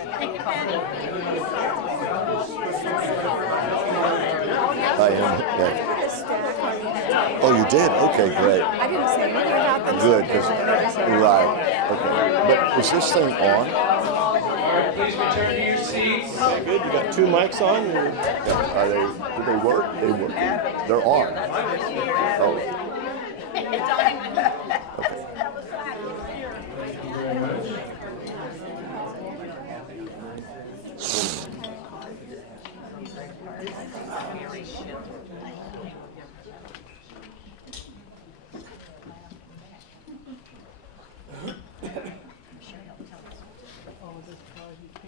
I am. Yeah. Oh, you did? Okay, great. I didn't say anything about them. Good, right. Okay. But is this thing on? Please return to your seats. Okay, good. You got two mics on. Yeah. Are they? Do they work? They work. They're on. Oh.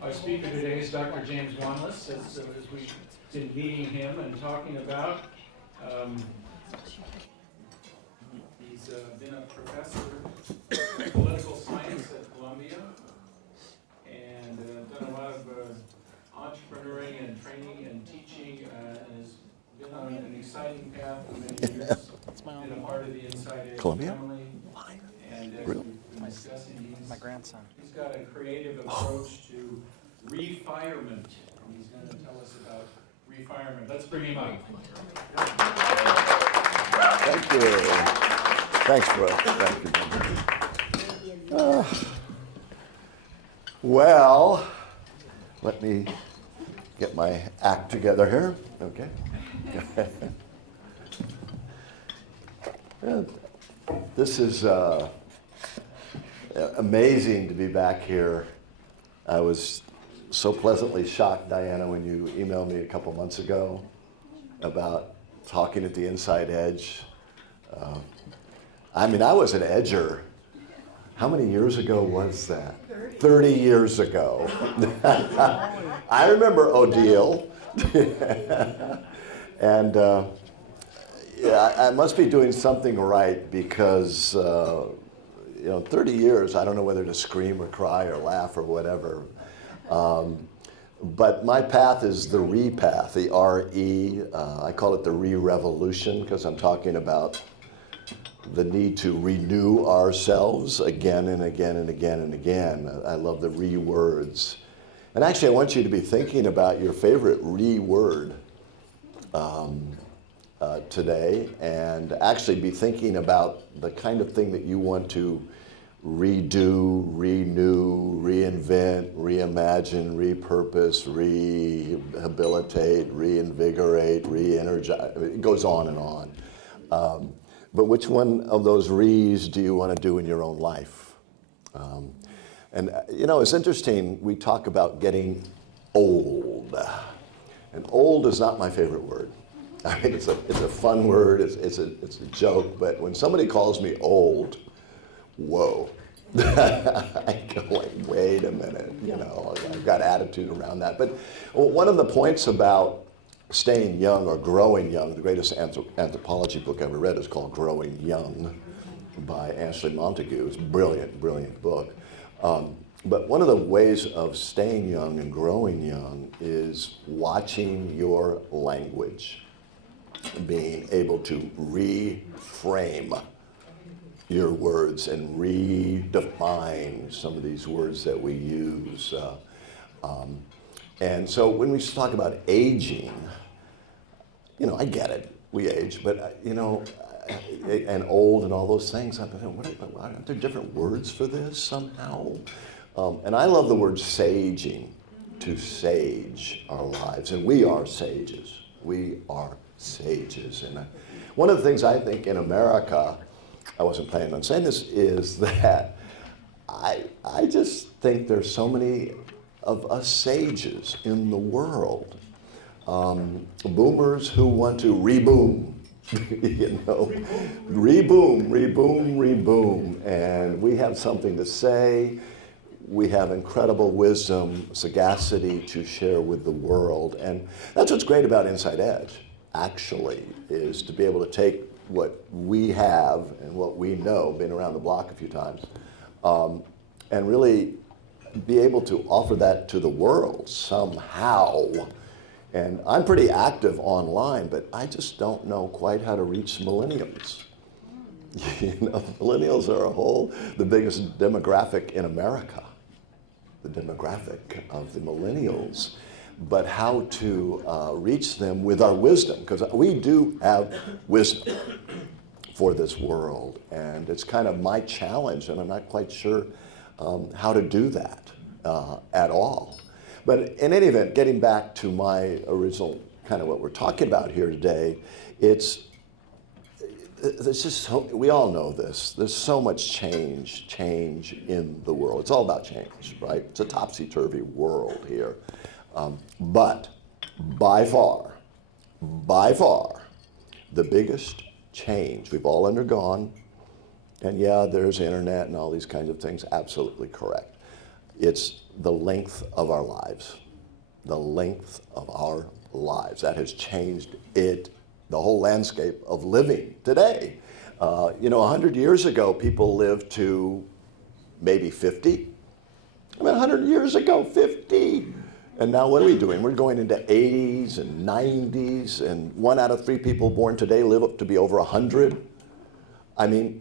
Our speaker today is Dr. James Wanless, as we've been meeting him and talking about. He's been a professor of political science at Columbia and done a lot of entrepreneuring and training and teaching and has been on an exciting path for many years. Been a part of the Inside Edge Columbia? family. And as Really? we've been discussing, My grandson. he's got a creative approach to refirement, and he's going to tell us about refirement. Let's bring him up. Thank you. Thanks, bro. Thank you. Well, let me get my act together here. Okay. Yeah, this is amazing to be back here. I was so pleasantly shocked, Diana, when you emailed me a couple months ago about talking at the Inside Edge. I mean, I was an edger. How many years ago was that? 30 years ago. I remember Odile. And yeah, I must be doing something right because, 30 years, I don't know whether to scream or cry or laugh or whatever. But my path is the re-path, the R-E. I call it the re-revolution because I'm talking about the need to renew ourselves again and again and again and again. I love the re-words. And actually, I want you to be thinking about your favorite re-word today and actually be thinking about the kind of thing that you want to redo, renew, reinvent, reimagine, repurpose, rehabilitate, reinvigorate, re-energize. It goes on and on. But which one of those re's do you want to do in your own life? It's interesting, we talk about getting old. And old is not my favorite word. I mean, it's a fun word, it's a joke, but when somebody calls me old, whoa. I go like, wait a minute, I've got attitude around that. But one of the points about staying young or growing young, the greatest anthropology book I ever read is called Growing Young by Ashley Montagu. It's a brilliant, brilliant book. But one of the ways of staying young and growing young is watching your language, being able to reframe your words and redefine some of these words that we use. And so when we talk about aging, I get it, we age, but and old and all those things, aren't there different words for this somehow? And I love the word saging, to sage our lives, and we are sages. We are sages. And one of the things I think in America, I wasn't planning on saying this, is that I just think there's so many of us sages in the world. Boomers who want to reboom, reboom, reboom, reboom. And we have something to say. We have incredible wisdom, sagacity to share with the world. And that's what's great about Inside Edge, actually, is to be able to take what we have and what we know, been around the block a few times, and really be able to offer that to the world somehow. And I'm pretty active online, but I just don't know quite how to reach millennials. Millennials are the biggest demographic in America. the demographic of the millennials, but how to reach them with our wisdom, because we do have wisdom for this world, and it's kind of my challenge, and I'm not quite sure how to do that at all. But in any event, getting back to my original kind of what we're talking about here today, it's just we all know this. There's so much change in the world. It's all about change, right? It's a topsy-turvy world here. But by far, the biggest change we've all undergone, and yeah, there's internet and all these kinds of things, absolutely correct. It's the length of our lives. The length of our lives. That has changed the whole landscape of living today. 100 years ago, people lived to maybe 50. 100 years ago, 50. And now what are we doing? We're going into 80s and 90s, and 1 out of 3 people born today live up to be over 100. I mean,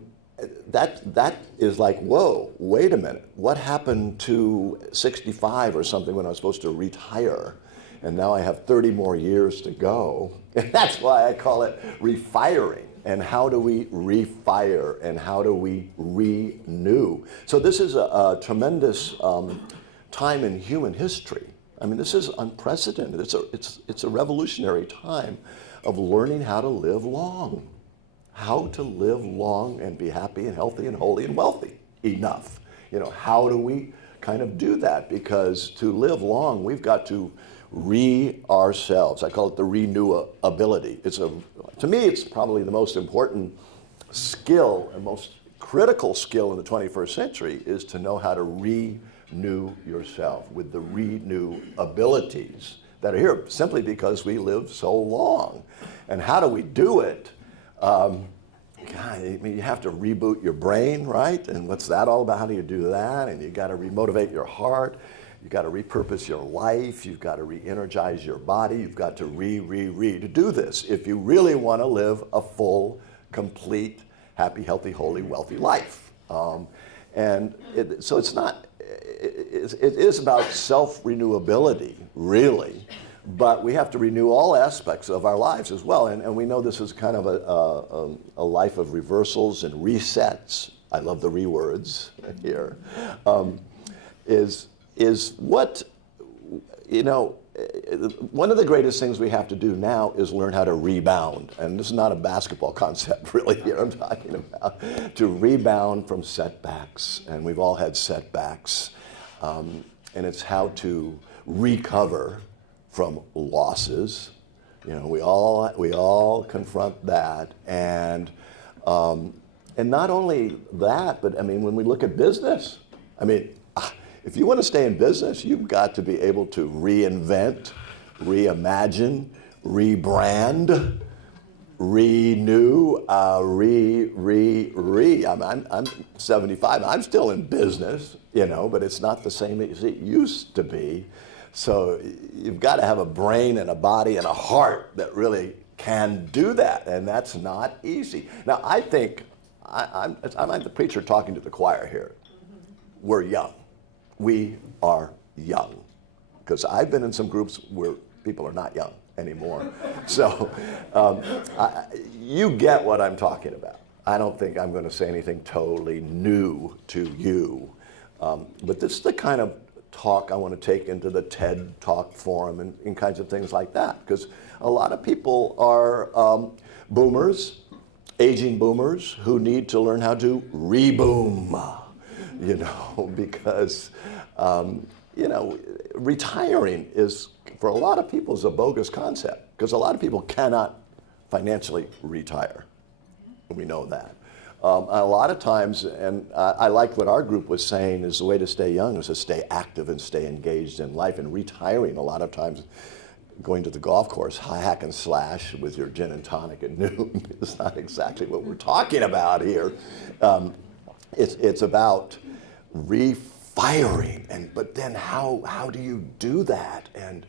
that is like, whoa, wait a minute. What happened to 65 or something when I was supposed to retire? And now I have 30 more years to go. And that's why I call it refiring. And how do we refire, and how do we renew? So this is a tremendous time in human history. I mean, this is unprecedented. It's a revolutionary time of learning how to live long. How to live long and be happy and healthy and holy and wealthy enough. How do we kind of do that? Because to live long, we've got to ourselves. I call it the renewability. To me, it's probably the most important skill and most critical skill in the 21st century is to know how to renew yourself with the renew abilities that are here simply because we live so long. And how do we do it? You have to reboot your brain, right? And what's that all about? How do you do that? And you got to remotivate your heart. You've got to repurpose your life. You've got to re-energize your body. You've got to to do this if you really want to live a full, complete, happy, healthy, holy, wealthy life. So it's not, it is about self-renewability, really. But we have to renew all aspects of our lives as well. And we know this is kind of a life of reversals and resets. I love the words here. Is what, one of the greatest things we have to do now is learn how to rebound. And this is not a basketball concept, really, here I'm talking about. To rebound from setbacks. And we've all had setbacks. And it's how to recover from losses. We all confront that. And not only that, but when we look at business, if you want to stay in business, you've got to be able to reinvent, reimagine, rebrand, renew, I'm 75. I'm still in business, but it's not the same as it used to be. So you've got to have a brain and a body and a heart that really can do that, and that's not easy. Now, I think I'm like the preacher talking to the choir here. We're young. We are young, because I've been in some groups where people are not young anymore. So you get what I'm talking about. I don't think I'm going to say anything totally new to you, but this is the kind of talk I want to take into the TED Talk forum and kinds of things like that, because a lot of people are boomers, aging boomers, who need to learn how to reboom. Because, retiring is, for a lot of people, is a bogus concept, because a lot of people cannot financially retire. We know that. A lot of times, and I like what our group was saying, is the way to stay young is to stay active and stay engaged in life. And retiring, a lot of times, going to the golf course, hack and slash with your gin and tonic at noon is not exactly what we're talking about here. It's about refiring, but then how do you do that? And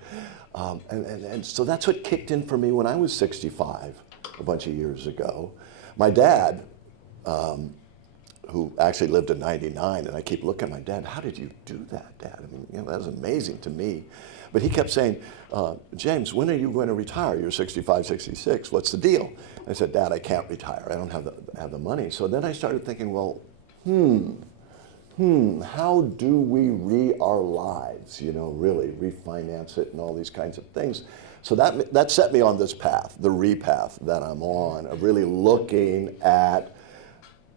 so that's what kicked in for me when I was 65 a bunch of years ago. My dad, who actually lived to 99, and I keep looking at my dad, how did you do that, Dad? I mean, that was amazing to me. But he kept saying, James, when are you going to retire? You're 65, 66, what's the deal? I said, Dad, I can't retire, I don't have the money. So then I started thinking, well, how do we our lives, really refinance it and all these kinds of things? So that set me on this path, the path that I'm on, of really looking at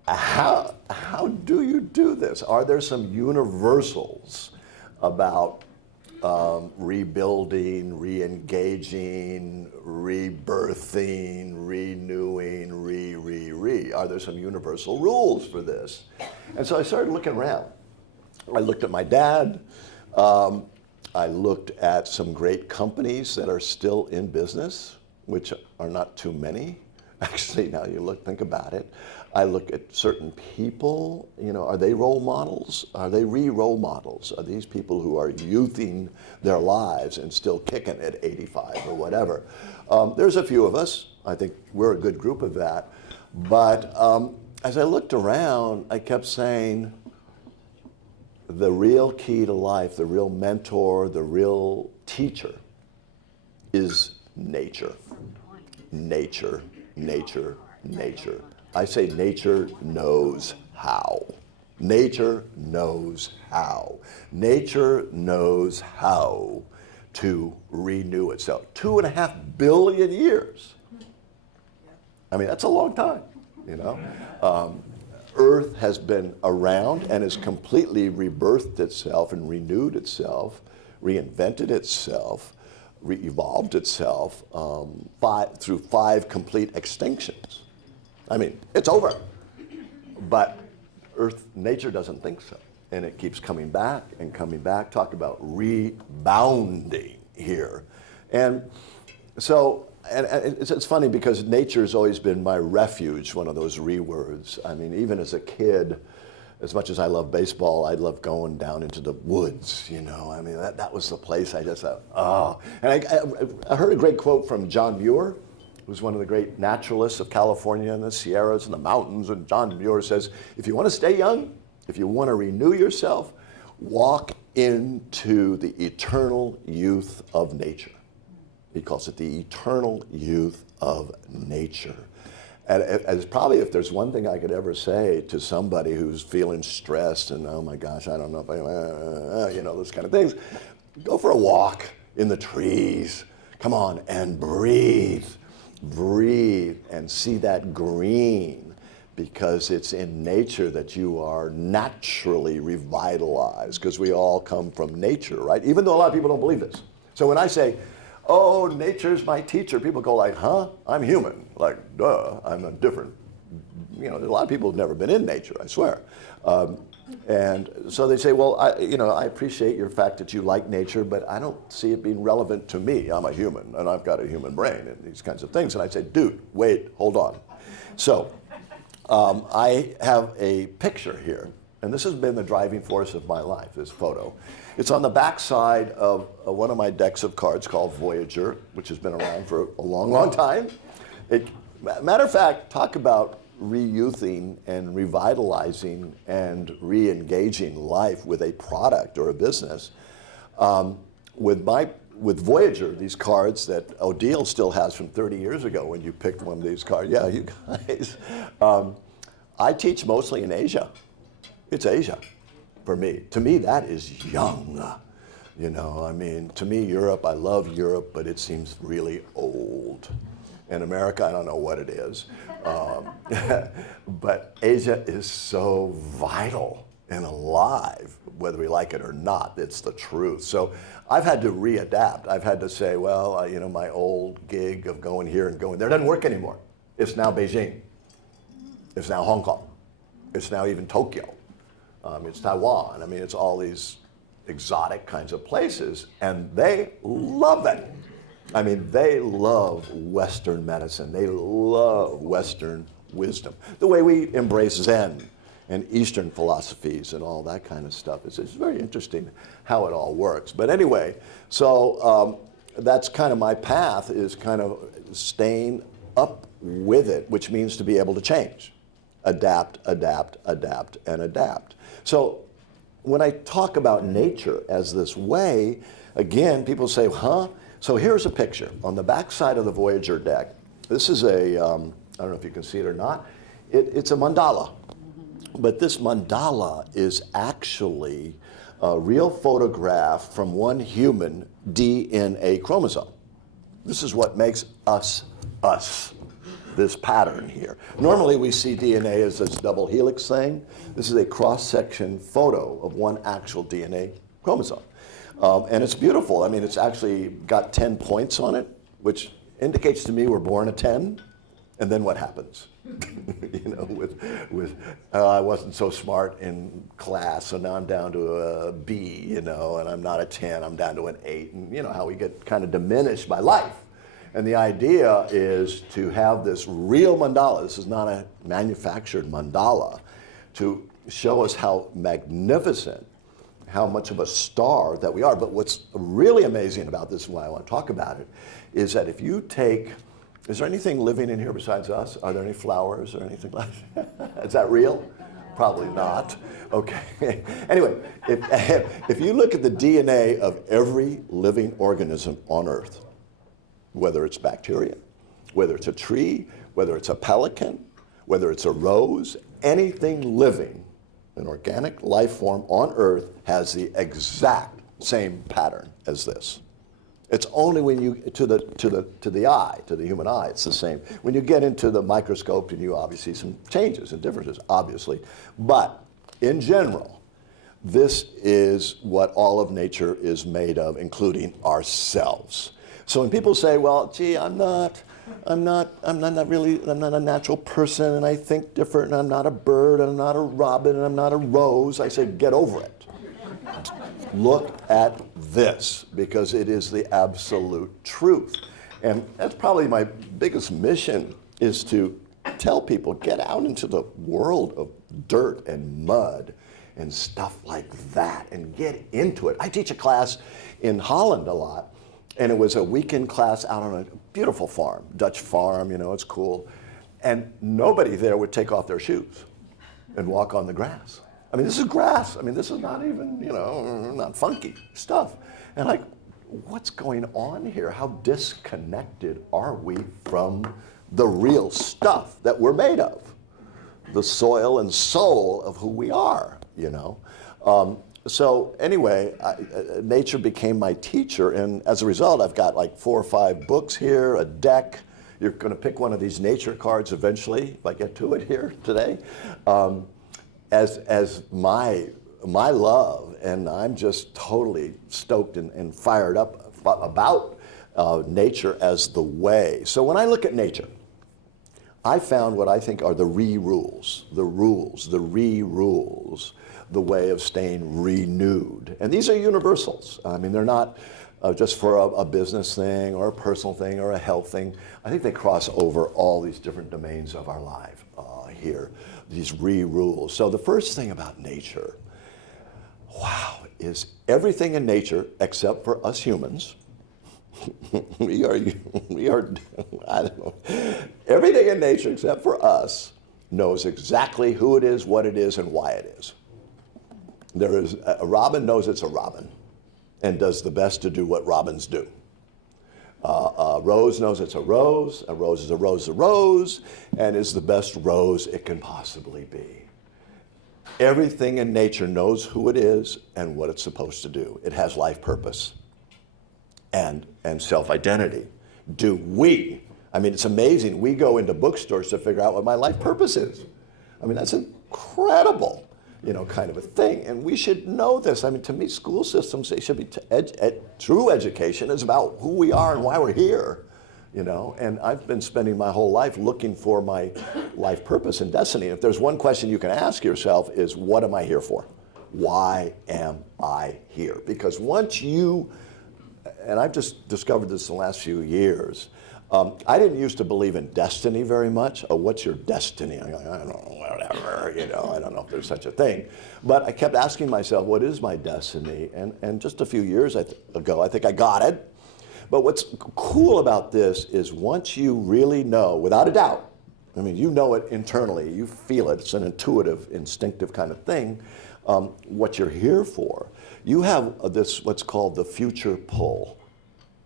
how do you do this? Are there some universals about rebuilding, re-engaging, rebirthing, renewing, Are there some universal rules for this? And so I started looking around. I looked at my dad. I looked at some great companies that are still in business, which are not too many. Actually, now you think about it. I look at certain people, are they role models? Are they role models? Are these people who are youthing their lives and still kicking at 85 or whatever? There's a few of us. I think we're a good group of that. But as I looked around, I kept saying, the real key to life, the real mentor, the real teacher is nature. Nature, nature, nature. I say nature knows how. Nature knows how. Nature knows how to renew itself. 2.5 billion years. I mean, that's a long time, Earth has been around and has completely rebirthed itself and renewed itself, reinvented itself, re-evolved itself through 5 complete extinctions. I mean, it's over. But nature doesn't think so. And it keeps coming back and coming back. Talk about rebounding here. And so, and it's funny because nature's always been my refuge, one of those words. I mean, even as a kid, as much as I love baseball, I love going down into the woods, I mean, that was the place I just thought, oh. And I heard a great quote from John Muir, who's one of the great naturalists of California and the Sierras and the mountains. And John Muir says, if you want to stay young, if you want to renew yourself, walk into the eternal youth of nature. He calls it the eternal youth of nature. And as probably if there's one thing I could ever say to somebody who's feeling stressed and, oh my gosh, I don't know if those kind of things, go for a walk in the trees. Come on, and breathe. Breathe and see that green, because it's in nature that you are naturally revitalized, because we all come from nature, right? Even though a lot of people don't believe this. So when I say, oh, nature's my teacher, people go like, huh? I'm human. Like, duh, I'm a different. There's a lot of people who've never been in nature, I swear. And so they say, well, I appreciate your fact that you like nature, but I don't see it being relevant to me. I'm a human, and I've got a human brain, and these kinds of things. And I say, dude, wait, hold on. So I have a picture here, and this has been the driving force of my life, this photo. It's on the back side of one of my decks of cards called Voyager, which has been around for a long, long time. Matter of fact, talk about re-youthing and revitalizing and re-engaging life with a product or a business. With Voyager, these cards that Odile still has from 30 years ago when you picked one of these cards. Yeah, you guys. I teach mostly in Asia. It's Asia for me. To me, that is young. I mean, to me, Europe, I love Europe, but it seems really old. In America, I don't know what it is. But Asia is so vital and alive, whether we like it or not. It's the truth. So I've had to readapt. I've had to say, well, my old gig of going here and going there doesn't work anymore. It's now Beijing. It's now Hong Kong. It's now even Tokyo. It's Taiwan. I mean, it's all these exotic kinds of places, and they love it. I mean, they love Western medicine. They love Western wisdom. The way we embrace Zen and Eastern philosophies and all that kind of stuff. It's very interesting how it all works. But anyway, so that's kind of my path, is kind of staying up with it, which means to be able to change. adapt, adapt, adapt, and adapt. So when I talk about nature as this way, again, people say, huh? So here's a picture. On the back side of the Voyager deck, this is a, I don't know if you can see it or not, it's a mandala. But this mandala is actually a real photograph from one human DNA chromosome. This is what makes us, this pattern here. Normally we see DNA as this double helix thing. This is a cross-section photo of one actual DNA chromosome. And it's beautiful. I mean, it's actually got 10 points on it, which indicates to me we're born a 10, and then what happens? You know, I wasn't so smart in class, so now I'm down to a B, you know, and I'm not a 10, I'm down to an 8, and you know how we get kind of diminished by life. And the idea is to have this real mandala, this is not a manufactured mandala, to show us how magnificent, how much of a star that we are. But what's really amazing about this, and why I want to talk about it, is that if you take, is there anything living in here besides us? Are there any flowers or anything like that? Is that real? Probably not. Okay. Anyway, if you look at the DNA of every living organism on Earth, whether it's bacteria, whether it's a tree, whether it's a pelican, whether it's a rose, anything living, an organic life form on Earth has the exact same pattern as this. It's only when you, to the eye, to the human eye, it's the same. When you get into the microscope, and you obviously see some changes and differences, obviously. But in general, this is what all of nature is made of, including ourselves. So when people say, well, gee, I'm not a natural person, and I think different, and I'm not a bird, and I'm not a robin, and I'm not a rose, I say, get over it. Look at this, because it is the absolute truth. And that's probably my biggest mission, is to tell people, get out into the world of dirt and mud and stuff like that, and get into it. I teach a class in Holland a lot, and it was a weekend class out on a beautiful farm, Dutch farm, you know, it's cool. And nobody there would take off their shoes and walk on the grass. I mean, this is grass. I mean, this is not even, you know, not funky stuff. And like, what's going on here? How disconnected are we from the real stuff that we're made of? The soil and soul of who we are, you know? So anyway, nature became my teacher, and as a result, I've got like 4 or 5 books here, a deck. You're going to pick one of these nature cards eventually, if I get to it here today, as my love, and I'm just totally stoked and fired up about nature as the way. So when I look at nature, I found what I think are the re-rules, the way of staying renewed. And these are universals. I mean, they're not just for a business thing or a personal thing or a health thing. I think they cross over all these different domains of our life here, these re-rules. So the first thing about nature, wow, is everything in nature except for us humans. we are, I don't know, everything in nature except for us knows exactly who it is, what it is, and why it is. There is, a robin knows it's a robin and does the best to do what robins do. A rose knows it's a rose is a rose, and is the best rose it can possibly be. Everything in nature knows who it is and what it's supposed to do. It has life purpose and self-identity. Do we? I mean, it's amazing. We go into bookstores to figure out what my life purpose is. I mean, that's incredible, you know, kind of a thing. And we should know this. I mean, to me, school systems, they should be, true education is about who we are and why we're here, you know. And I've been spending my whole life looking for my life purpose and destiny. If there's one question you can ask yourself is, what am I here for? Why am I here? Because once you, and I've just discovered this in the last few years, I didn't used to believe in destiny very much. Oh, what's your destiny? I don't know, whatever, you know, I don't know if there's such a thing. But I kept asking myself, what is my destiny? And just a few years ago, I think I got it. But what's cool about this is once you really know, without a doubt, I mean, you know it internally. You feel it. It's an intuitive, instinctive kind of thing. What you're here for. You have this, what's called the future pull.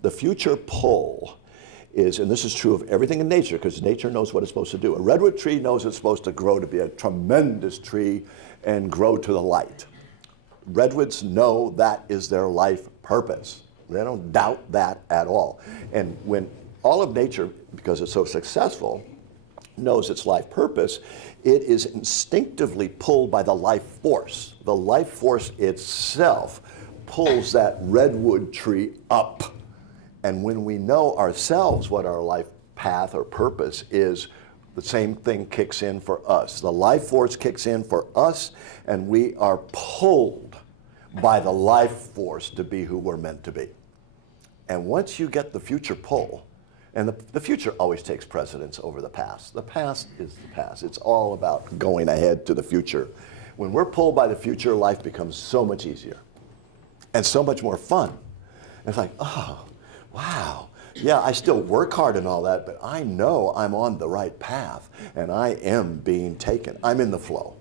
The future pull is, and this is true of everything in nature, because nature knows what it's supposed to do. A redwood tree knows it's supposed to grow to be a tremendous tree and grow to the light. Redwoods know that is their life purpose. They don't doubt that at all. And when all of nature, because it's so successful, knows its life purpose, it is instinctively pulled by the life force. The life force itself pulls that redwood tree up. And when we know ourselves what our life path or purpose is, the same thing kicks in for us. The life force kicks in for us, and we are pulled by the life force to be who we're meant to be. And once you get the future pull, and the future always takes precedence over the past. The past is the past. It's all about going ahead to the future. When we're pulled by the future, life becomes so much easier and so much more fun. And it's like, oh, wow. Yeah, I still work hard and all that, but I know I'm on the right path and I am being taken. I'm in the flow.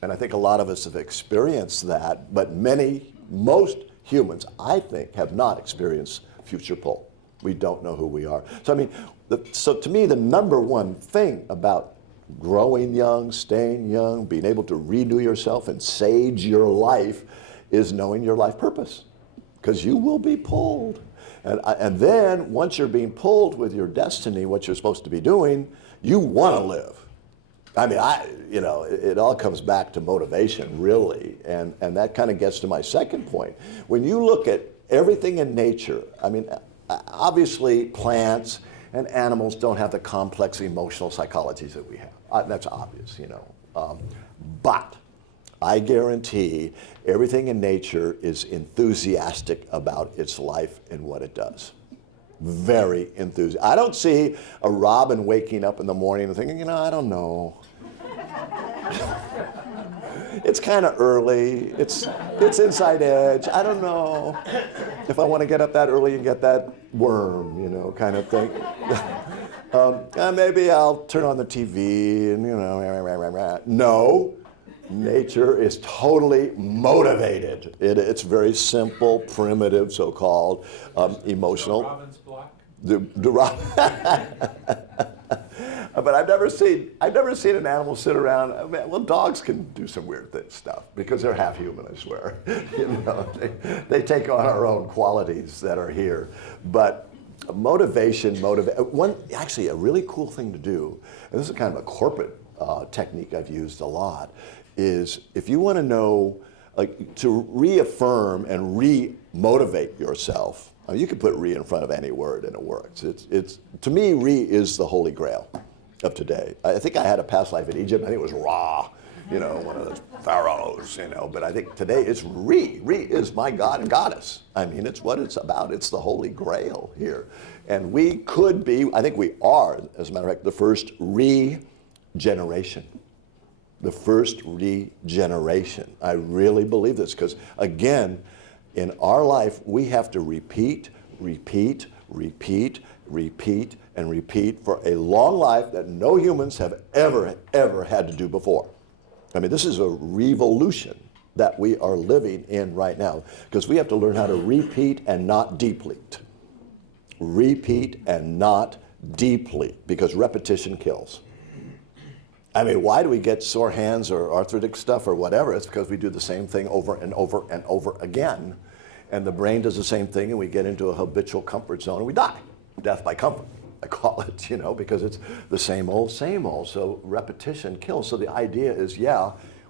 And I think a lot of us have experienced that, but most humans, I think, have not experienced future pull. We don't know who we are. So I mean, so to me, the number one thing about growing young, staying young, being able to renew yourself and sage your life is knowing your life purpose, because you will be pulled. And then once you're being pulled with your destiny, what you're supposed to be doing, you want to live. I mean, it all comes back to motivation, really. And that kind of gets to my second point. When you look at everything in nature, I mean, obviously plants and animals don't have the complex emotional psychologies that we have. That's obvious, but I guarantee everything in nature is enthusiastic about its life and what it does. Very enthusiastic. I don't see a robin waking up in the morning and thinking, I don't know. It's kind of early. It's inside edge. I don't know if I want to get up that early and get that worm, kind of thing. Maybe I'll turn on the TV and, No. Nature is totally motivated. It's very simple, primitive, so-called, emotional. Robin's block? But I've never seen an animal sit around. Well, dogs can do some weird stuff because they're half human, I swear. They take on our own qualities that are here. But actually a really cool thing to do, and this is kind of a corporate technique I've used a lot, is if you want to know, like, to reaffirm and re-motivate yourself. You can put re in front of any word and it works. It's to me, re is the holy grail of today. I think I had a past life in Egypt. I think it was Ra, one of those pharaohs, But I think today it's re. Re is my God and goddess. I mean, it's what it's about. It's the holy grail here. And we could be, I think we are, as a matter of fact, the first regeneration. The first regeneration. I really believe this because, again, in our life, we have to repeat, repeat, repeat, repeat, and repeat for a long life that no humans have ever had to do before. I mean, this is a revolution that we are living in right now because we have to learn how to repeat and not deplete. Repeat and not deplete, because repetition kills. I mean, why do we get sore hands or arthritic stuff or whatever? It's because we do the same thing over and over and over again. And the brain does the same thing, and we get into a habitual comfort zone and we die. Death by comfort, I call it, because it's the same old, same old. So repetition kills. So the idea is,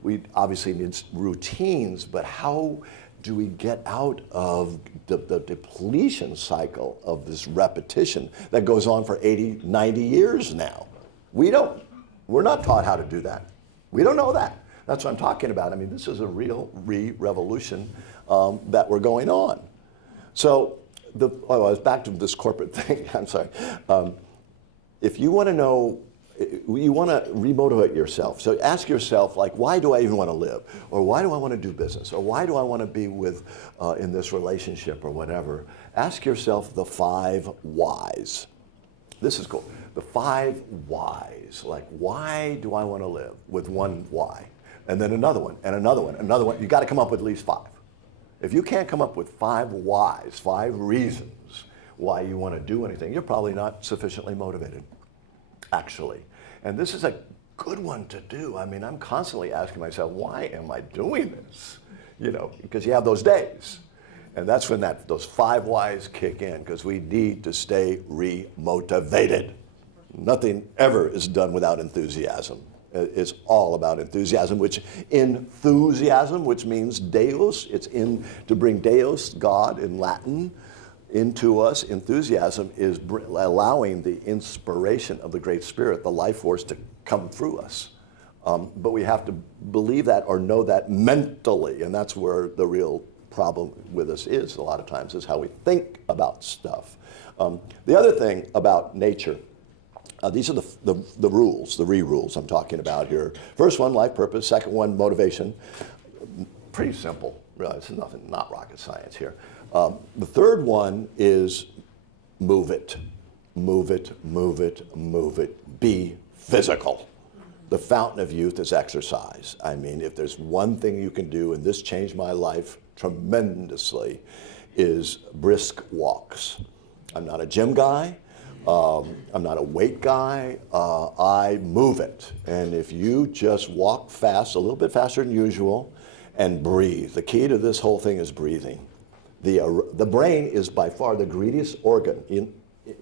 we obviously need routines, but how do we get out of the depletion cycle of this repetition that goes on for 80, 90 years now? We're not taught how to do that. We don't know that. That's what I'm talking about. I mean, this is a real revolution that we're going on. So, I was back to this corporate thing. I'm sorry. If you want to know, you want to remotivate yourself. So ask yourself, like, why do I even want to live? Or why do I want to do business? Or why do I want to be with in this relationship or whatever? Ask yourself the 5 whys. This is cool. The 5 whys. Like, why do I want to live? With one why. And then another one, and another one, another one. You got to come up with at least 5. If you can't come up with 5 whys, 5 reasons why you want to do anything, you're probably not sufficiently motivated, actually. And this is a good one to do. I mean, I'm constantly asking myself, why am I doing this? You know, because you have those days. And that's when those 5 whys kick in, because we need to stay re-motivated. Nothing ever is done without enthusiasm. It's all about enthusiasm, which means Deus. It's to bring Deus, God in Latin, into us. Enthusiasm is allowing the inspiration of the Great Spirit, the life force, to come through us. But we have to believe that or know that mentally, and that's where the real problem with us is a lot of times, is how we think about stuff. The other thing about nature, these are the rules, the rules I'm talking about here. First one, life purpose. Second one, motivation. Pretty simple. Really, this is nothing, not rocket science here. The third one is move it. Move it, move it, move it. Be physical. The fountain of youth is exercise. I mean, if there's one thing you can do, and this changed my life tremendously, is brisk walks. I'm not a gym guy. I'm not a weight guy. I move it. And if you just walk fast, a little bit faster than usual, and breathe. The key to this whole thing is breathing. The brain is by far the greediest organ,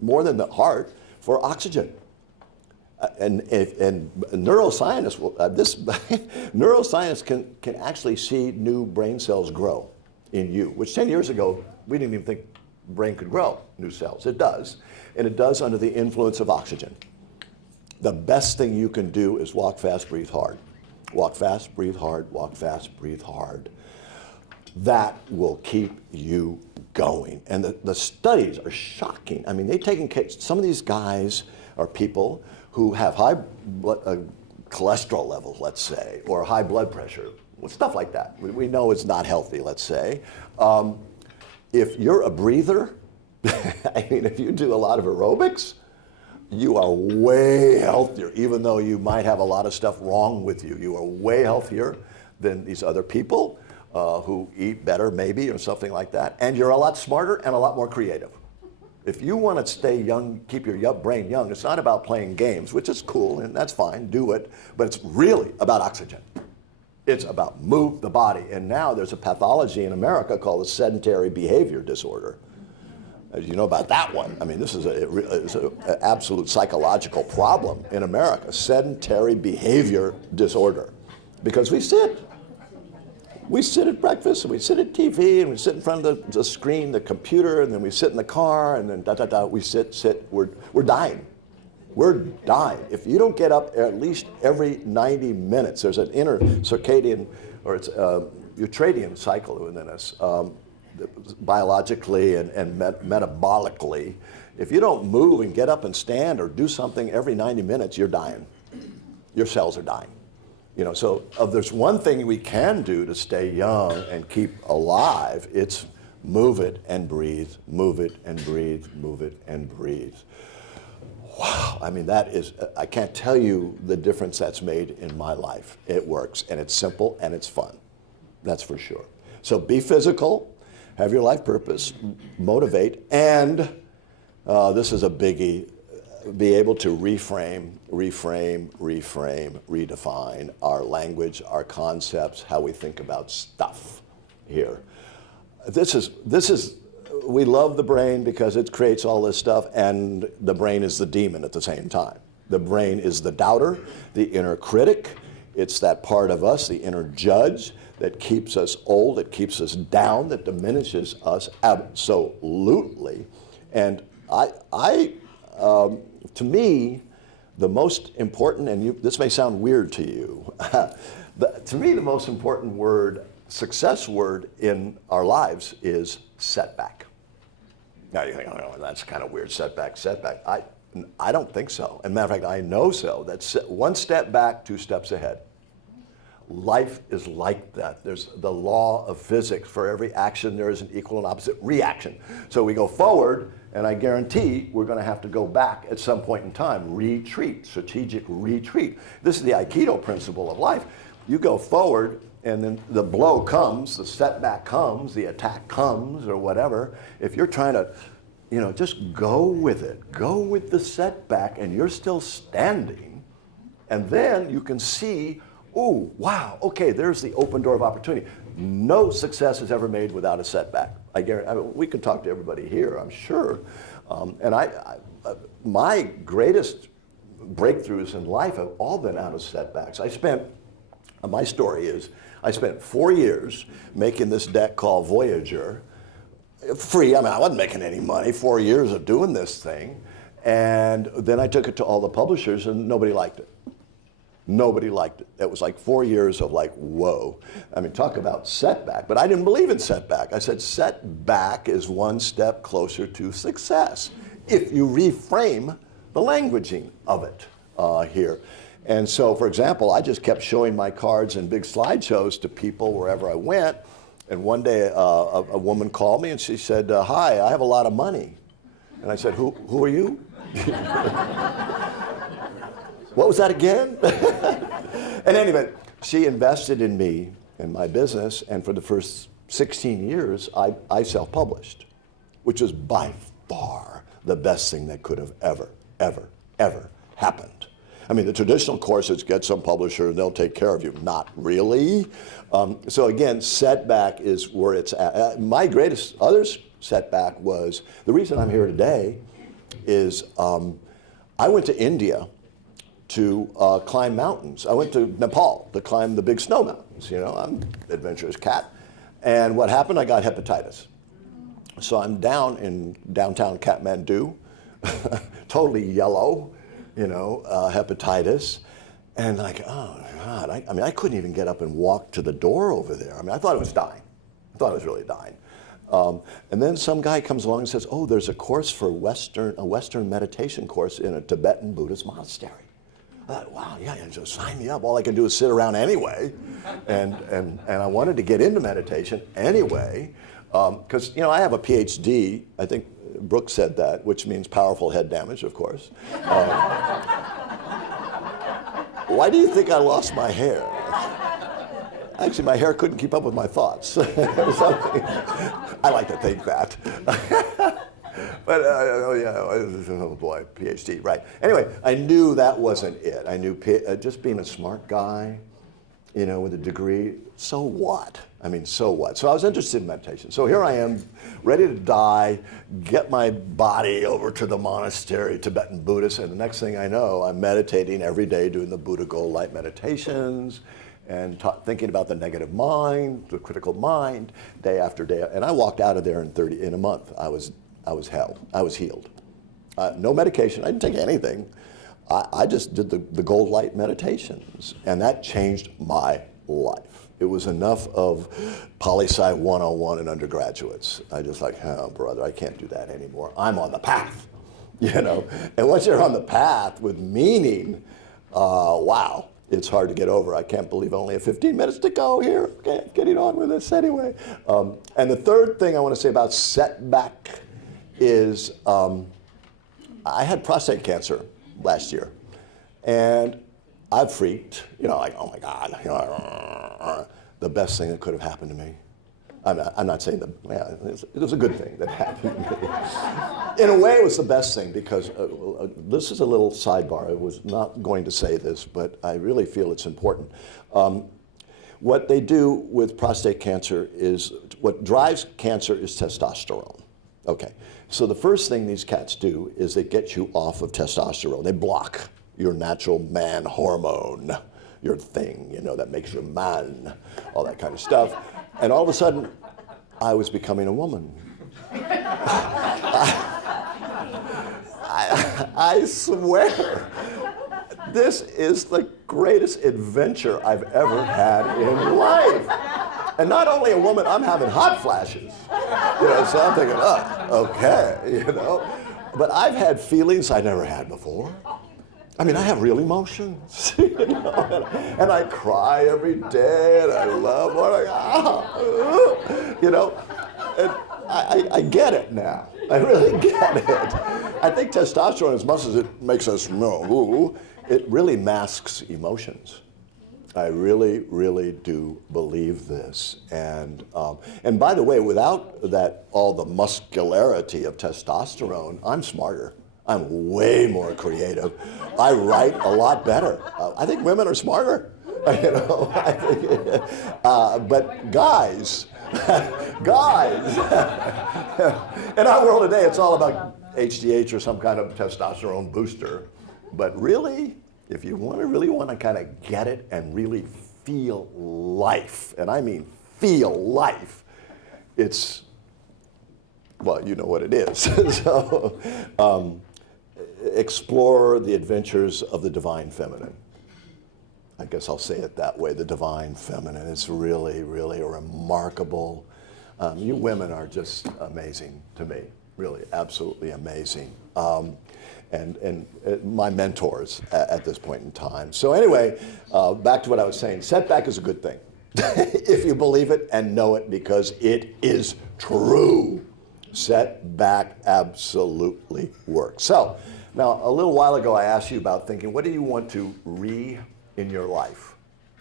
more than the heart, for oxygen. And neuroscience, neuroscience can actually see new brain cells grow in you, which 10 years ago, we didn't even think brain could grow new cells. It does, and it does under the influence of oxygen. The best thing you can do is walk fast, breathe hard. Walk fast, breathe hard, walk fast, breathe hard. That will keep you going. And the studies are shocking. I mean, they've taken some of these guys are people who have high cholesterol levels, let's say, or high blood pressure, stuff like that. We know it's not healthy, let's say. If you're a breather, I mean, if you do a lot of aerobics, you are way healthier, even though you might have a lot of stuff wrong with you. You are way healthier than these other people who eat better, maybe, or something like that. And you're a lot smarter and a lot more creative. If you want to stay young, keep your brain young, it's not about playing games, which is cool, and that's fine, do it, but it's really about oxygen. It's about move the body. And now there's a pathology in America called the sedentary behavior disorder. As you know about that one, I mean, this is an absolute psychological problem in America, sedentary behavior disorder. Because we sit at breakfast, and we sit at TV, and we sit in front of the screen, the computer, and then we sit in the car, and then we sit, we're dying. We're dying. If you don't get up at least every 90 minutes, there's an inner circadian, or it's ultradian cycle within us, biologically and metabolically. If you don't move and get up and stand or do something every 90 minutes, you're dying. Your cells are dying. You know, so if there's one thing we can do to stay young and keep alive, it's move it and breathe, move it and breathe, move it and breathe. Wow, I mean, that is, I can't tell you the difference that's made in my life. It works, and it's simple, and it's fun. That's for sure. So be physical, have your life purpose, motivate, and this is a biggie, be able to reframe, redefine our language, our concepts, how we think about stuff here. This is, we love the brain because it creates all this stuff, and the brain is the demon at the same time. The brain is the doubter, the inner critic. It's that part of us, the inner judge, that keeps us old, that keeps us down, that diminishes us absolutely. And to me, the most important, and this may sound weird to you, to me the most important word, success word in our lives is setback. Now you think, oh, that's kind of weird, setback. I don't think so. As a matter of fact, I know so. That's one step back, 2 steps ahead. Life is like that. There's the law of physics. For every action, there is an equal and opposite reaction. So we go forward, And I guarantee we're going to have to go back at some point in time, retreat, strategic retreat. This is the Aikido principle of life. You go forward, and then the blow comes, the setback comes, the attack comes, or whatever. If you're trying to, just go with it. Go with the setback, and you're still standing. And then you can see, oh, wow, okay, there's the open door of opportunity. No success is ever made without a setback. I guarantee. We could talk to everybody here, I'm sure. And my greatest breakthroughs in life have all been out of setbacks. My story is, I spent 4 years making this deck called Voyager, free. I wasn't making any money, 4 years of doing this thing. And then I took it to all the publishers, and nobody liked it. Nobody liked it. It was like 4 years of like, whoa. Talk about setback. But I didn't believe in setback. I said setback is one step closer to success if you reframe the languaging of it here. And so, for example, I just kept showing my cards in big slideshows to people wherever I went. And one day a woman called me and she said, hi, I have a lot of money. And I said, who are you? What was that again? And anyway, she invested in me and my business, and for the first 16 years, I self-published, which was by far the best thing that could have ever happened. The traditional course is get some publisher and they'll take care of you. Not really. So again, setback is where it's at. My greatest other setback was, the reason I'm here today is I went to India to climb mountains. I went to Nepal to climb the big snow mountains. I'm an adventurous cat. And what happened? I got hepatitis. So I'm down in downtown Kathmandu, totally yellow, hepatitis. And like, oh God, I couldn't even get up and walk to the door over there. I thought I was dying. I thought I was really dying. And then some guy comes along and says, oh, there's a course for a Western meditation course in a Tibetan Buddhist monastery. I thought, wow, yeah, just sign me up. All I can do is sit around anyway. And I wanted to get into meditation anyway, because, I have a PhD. I think Brooke said that, which means powerful head damage, of course. Why do you think I lost my hair? Actually, my hair couldn't keep up with my thoughts. I like to think that. But, oh boy, PhD, right. Anyway, I knew that wasn't it. I knew just being a smart guy, with a degree, so what? So what? So I was interested in meditation. So here I am, ready to die, get my body over to the monastery, Tibetan Buddhist, and the next thing I know, I'm meditating every day, doing the Buddha Gold Light meditations, and thinking about the negative mind, the critical mind, day after day. And I walked out of there in a month. I was healed. No medication. I didn't take anything. I just did the Gold Light meditations, and that changed my life. It was enough of Poli-Sci 101 and undergraduates. I just like, oh, brother, I can't do that anymore. I'm on the path, And once you're on the path with meaning, wow, it's hard to get over. I can't believe only have 15 minutes to go here. Okay, getting on with this anyway. And the third thing I want to say about setback is I had prostate cancer last year, and I freaked, like, oh my God, the best thing that could have happened to me. I'm not saying that, it was a good thing that happened to me. In a way, it was the best thing because this is a little sidebar. I was not going to say this, but I really feel it's important. What they do with prostate cancer is, what drives cancer is testosterone. Okay, so the first thing these cats do is they get you off of testosterone. They block your natural man hormone, your thing, that makes you man, all that kind of stuff. And all of a sudden, I was becoming a woman. I swear, this is the greatest adventure I've ever had in life. And not only a woman, I'm having hot flashes. So I'm thinking, okay, But I've had feelings I never had before. I have real emotions, and I cry every day, and I love what and I get it now. I really get it. I think testosterone, as much as it makes us know, it really masks emotions. I really, really do believe this. And by the way, without that, all the muscularity of testosterone, I'm smarter. I'm way more creative. I write a lot better. I think women are smarter. You know, I think, but guys, guys, in our world today, it's all about HGH or some kind of testosterone booster. But really, if you really want to kind of get it and really feel life, and I mean feel life, it's, well, you know what it is. So, explore the adventures of the divine feminine. I guess I'll say it that way, the divine feminine. It's really, really a remarkable, you women are just amazing to me, really, absolutely amazing. And my mentors at this point in time. So anyway, back to what I was saying, setback is a good thing. If you believe it and know it, because it is true. Setback absolutely works. So now, a little while ago, I asked you about thinking, what do you want to in your life?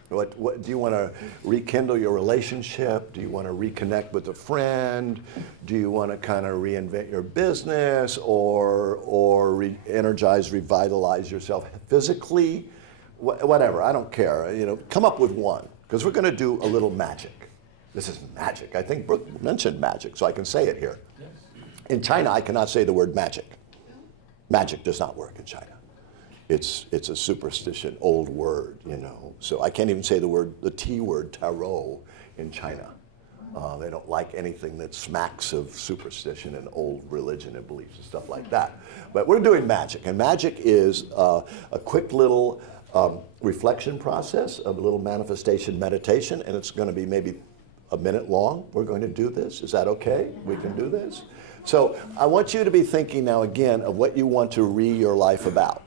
What do you want to rekindle your relationship? Do you want to reconnect with a friend? Do you want to kind of reinvent your business or re-energize, revitalize yourself physically? Whatever, I don't care. You know, come up with one, because we're going to do a little magic. This is magic. I think Brooke mentioned magic, so I can say it here. Yes. In China, I cannot say the word magic. Magic does not work in China. It's a superstition, old word, you know. So I can't even say the T word, tarot, in China. They don't like anything that smacks of superstition and old religion and beliefs and stuff like that. But we're doing magic, and magic is a quick little reflection process, a little manifestation meditation, and it's going to be maybe a minute long. We're going to do this. Is that okay? We can do this? So I want you to be thinking now again of what you want to your life about.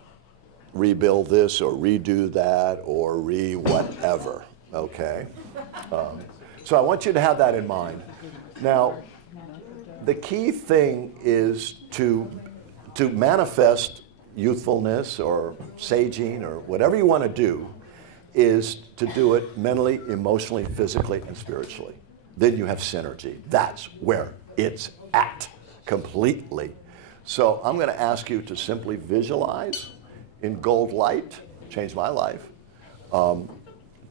Rebuild this or redo that or whatever, okay? So I want you to have that in mind. Now, the key thing is to manifest youthfulness or saging or whatever you want to do, is to do it mentally, emotionally, physically, and spiritually. Then you have synergy. That's where it's at completely. So I'm going to ask you to simply visualize in gold light, changed my life, to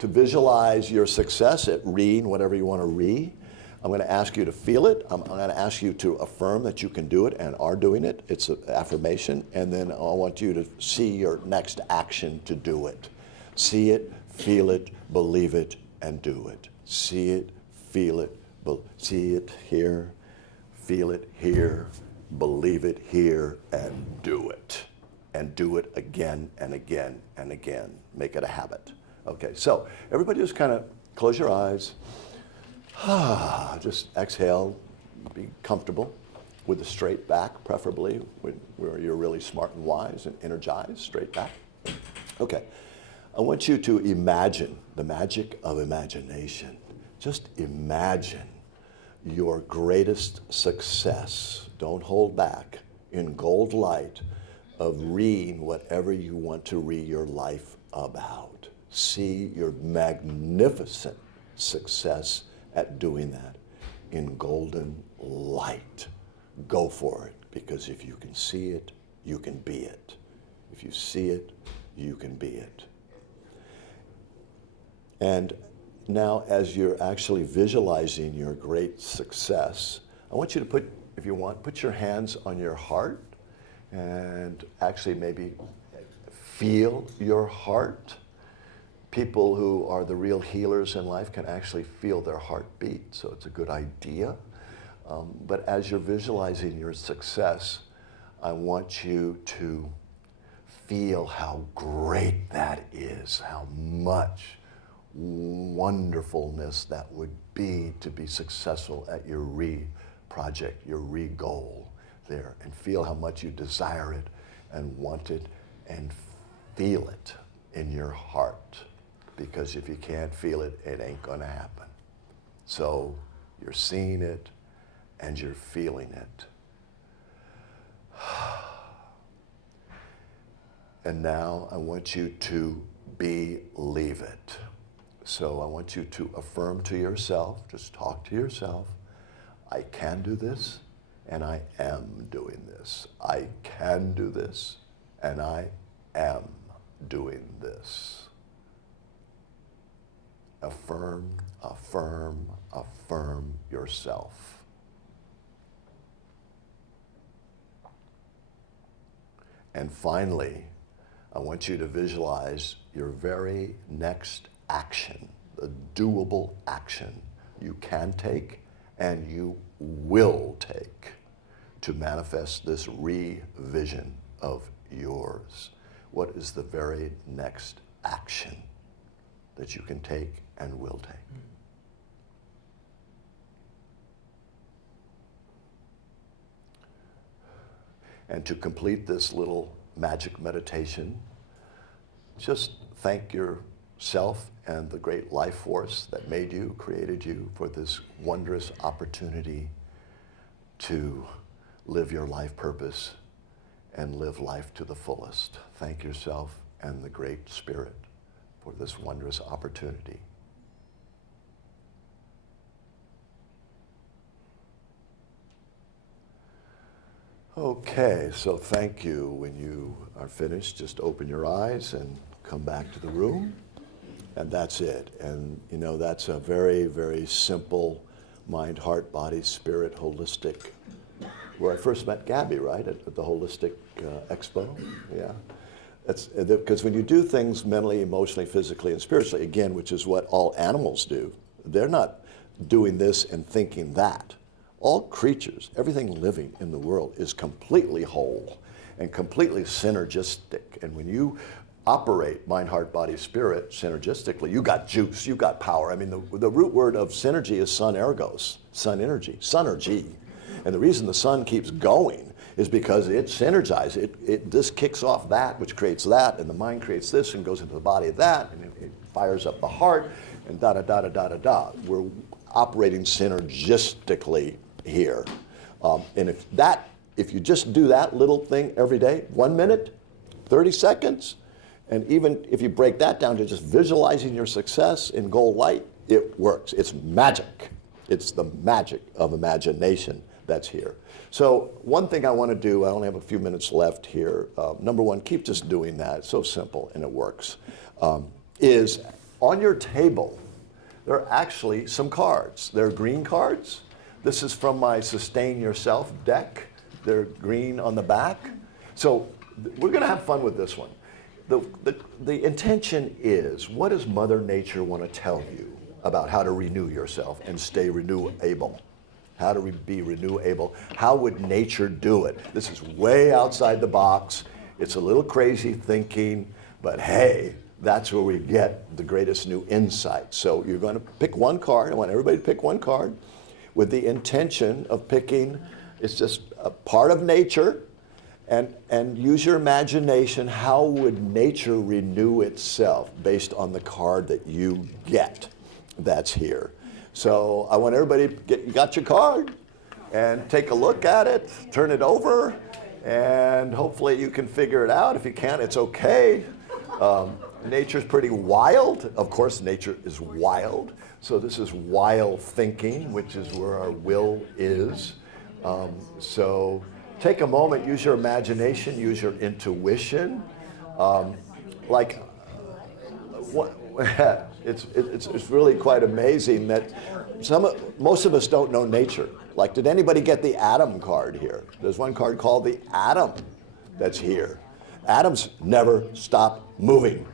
visualize your success at reading whatever you want to read. I'm going to ask you to feel it. I'm going to ask you to affirm that you can do it and are doing it. It's an affirmation. And then I want you to see your next action to do it. See it, feel it, believe it, and do it. See it, feel it, see it here, feel it here, believe it here, and do it. And do it again and again and again. Make it a habit. Okay, so everybody just kind of close your eyes. Just exhale, be comfortable with a straight back, preferably, where you're really smart and wise and energized, straight back. Okay, I want you to imagine the magic of imagination. Just imagine your greatest success. Don't hold back, in gold light, of reading whatever you want to read your life about. See your magnificent success at doing that in golden light. Go for it, because if you can see it, you can be it. If you see it, you can be it. And now, as you're actually visualizing your great success, I want you to put, if you want, put your hands on your heart and actually maybe feel your heart. People who are the real healers in life can actually feel their heart beat, so it's a good idea. But as you're visualizing your success, I want you to feel how great that is, how much wonderfulness that would be to be successful at your project, your goal there, and feel how much you desire it and want it and feel it in your heart. Because if you can't feel it, it ain't gonna happen. So you're seeing it and you're feeling it. And now I want you to believe it. So I want you to affirm to yourself, just talk to yourself, I can do this, and I am doing this. I can do this, and I am doing this. Affirm, affirm, affirm yourself. And finally, I want you to visualize your very next action, the doable action you can take and you will take to manifest this revision of yours. What is the very next action that you can take and will take? And to complete this little magic meditation, just thank yourself and the great life force that made you, created you, for this wondrous opportunity to live your life purpose and live life to the fullest. Thank yourself and the Great Spirit for this wondrous opportunity. Okay, so thank you. When you are finished, just open your eyes and come back to the room, and that's it. And you know, that's a very, very simple mind, heart, body, spirit, holistic, where I first met Gabby, right, at the Holistic Expo. Yeah. That's because when you do things mentally, emotionally, physically, and spiritually, again, which is what all animals do, they're not doing this and thinking that. All creatures, everything living in the world is completely whole and completely synergistic. And when you operate mind, heart, body, spirit synergistically, you got juice, you got power. I mean, the root word of synergy is sun ergos, sun energy, sunergy. And the reason the sun keeps going is because it synergizes. This kicks off that, which creates that, and the mind creates this and goes into the body of that, and it fires up the heart, and da-da-da-da-da-da-da. We're operating synergistically here. And if you just do that little thing every day, 1 minute, 30 seconds, and even if you break that down to just visualizing your success in goal light, it works. It's magic. It's the magic of imagination that's here. So one thing I want to do, I only have a few minutes left here. Number one, keep just doing that. It's so simple and it works. Is on your table, there are actually some cards. They're green cards. This is from my Sustain Yourself deck. They're green on the back. So we're going to have fun with this one. The intention is, what does Mother Nature want to tell you about how to renew yourself and stay renewable? How to be renewable? How would nature do it? This is way outside the box. It's a little crazy thinking, but hey, that's where we get the greatest new insight. So you're going to pick one card. I want everybody to pick one card with the intention of picking, it's just a part of nature, and use your imagination. How would nature renew itself based on the card that you get that's here? So I want everybody to get, you got your card, and take a look at it, turn it over, and hopefully you can figure it out. If you can't, it's okay. Nature's pretty wild. Of course, nature is wild. So this is wild thinking, which is where our will is. So take a moment, use your imagination, use your intuition. It's really quite amazing that most of us don't know nature. Like, did anybody get the atom card here? There's one card called the atom that's here. Atoms never stop moving.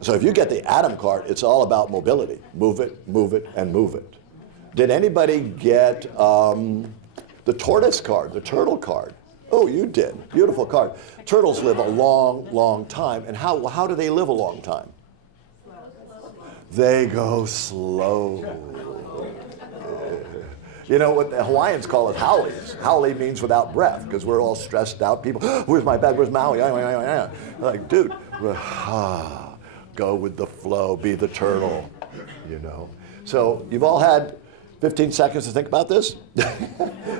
So if you get the atom card, it's all about mobility. Move it, and move it. Did anybody get the tortoise card, the turtle card? Oh, you did. Beautiful card. Turtles live a long, long time. And how do they live a long time? They go slow. You know what the Hawaiians call it howlies. Howlie means without breath, because we're all stressed out. People, where's my bag, where's Maui? Like, dude, go with the flow, be the turtle, you know. So you've all had 15 seconds to think about this?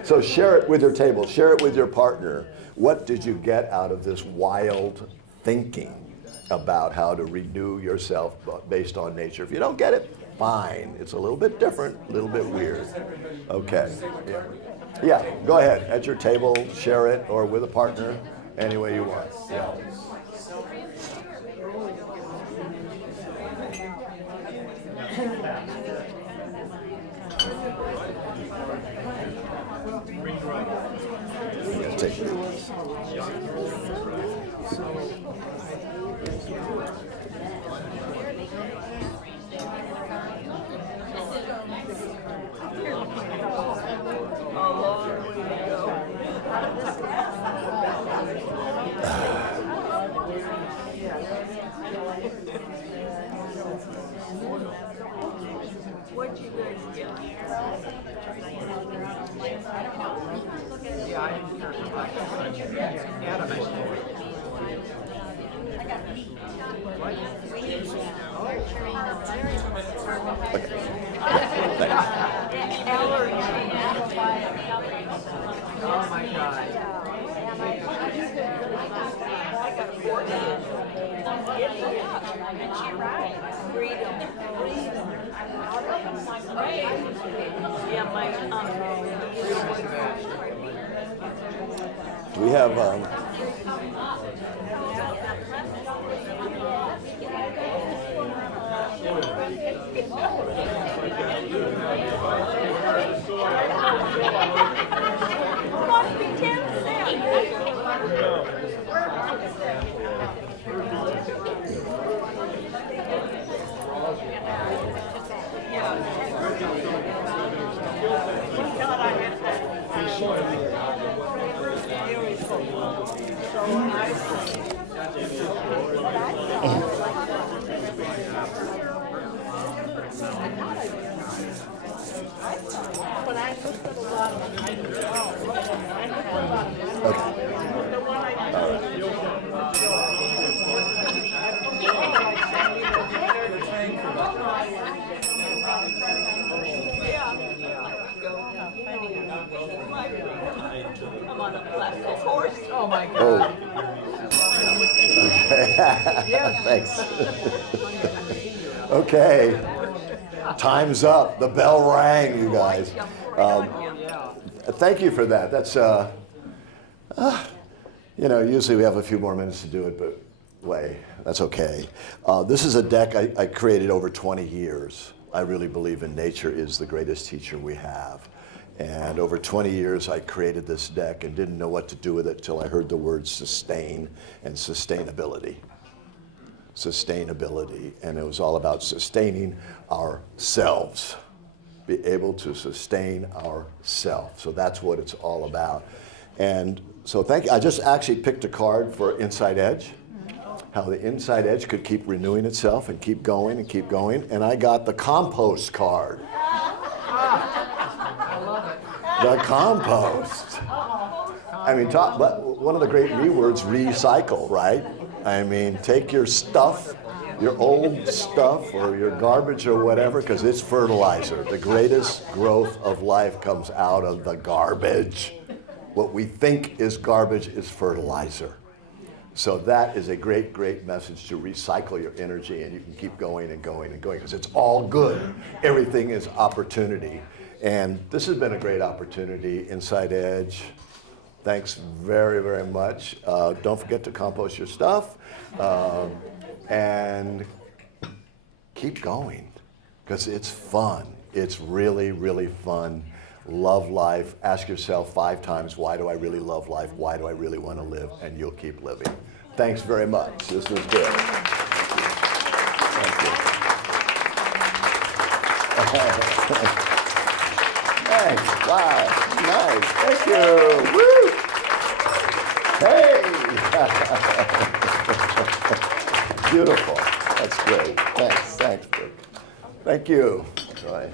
So share it with your table, share it with your partner. What did you get out of this wild thinking about how to renew yourself based on nature? If you don't get it, fine. It's a little bit different, a little bit weird. Okay. Yeah, go ahead. At your table, share it, or with a partner, any way you want. Yeah. Take it. What'd you guys get? Yeah, I didn't care so much. Oh my God. And she writes freedom. Yeah, my We have must be 10 cents. I'm on a plastic horse. Oh my God. thanks. Okay, time's up. The bell rang, you guys. Thank you for that. That's usually we have a few more minutes to do it, but that's okay. This is a deck I created over 20 years. I really believe in nature is the greatest teacher we have. And over 20 years, I created this deck and didn't know what to do with it till I heard the words sustain and sustainability. Sustainability. And it was all about sustaining ourselves. Be able to sustain ourselves. So that's what it's all about. And so thank you. I just actually picked a card for Inside Edge. How the inside edge could keep renewing itself and keep going and keep going. And I got the compost card. The compost. I mean, one of the great re words, recycle, right? I mean, take your stuff, your old stuff or your garbage or whatever, because it's fertilizer. The greatest growth of life comes out of the garbage. What we think is garbage is fertilizer. So that is a great, great message to recycle your energy, and you can keep going and going and going, because it's all good. Everything is opportunity. And this has been a great opportunity, Inside Edge. Thanks very, very much. Don't forget to compost your stuff. And keep going, because it's fun. It's really, really fun. Love life. Ask yourself 5 times, why do I really love life? Why do I really want to live? And you'll keep living. Thanks very much. This was good. Thank you. Thanks. Wow. Nice. Thank you. Woo. Hey. Beautiful. That's great. Thanks. Thanks, Brooke. Thank you. Bye.